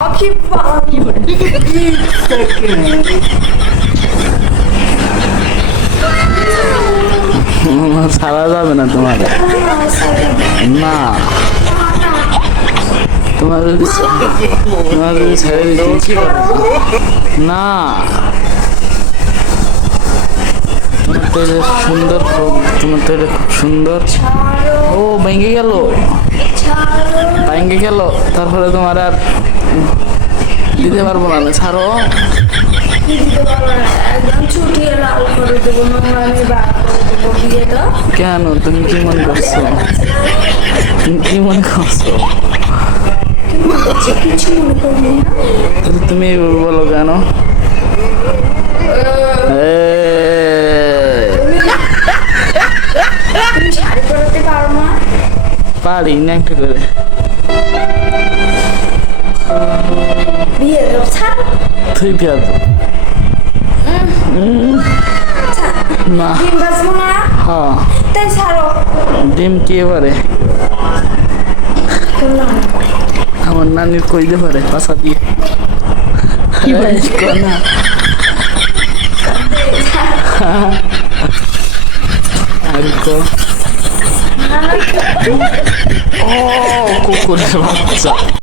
ছাড়া যাবে না তোমার। না। তোমার যদি তোমার যদি ছেড়ে দিতে না। তোমার তো এটা সুন্দর তোমার তো এটা খুব সুন্দর। ও ভেঙে গেল। ভেঙে গেল। তারপরে তোমার আর দিতে পারব না আমি ছাড়ো। কেন? তুমি কি মনে করছ? তুমি কি মনে করছ? তুমি বলো কেন? পারো না একটা করে। তুই পেঁয়াজ না ডিম বাজবো না হ্যাঁ তাই ছাড়ো ডিম কে পারে আমার নানির কইতে পারে পাশা দিয়ে কি না আর কো ও কুকুরের বাচ্চা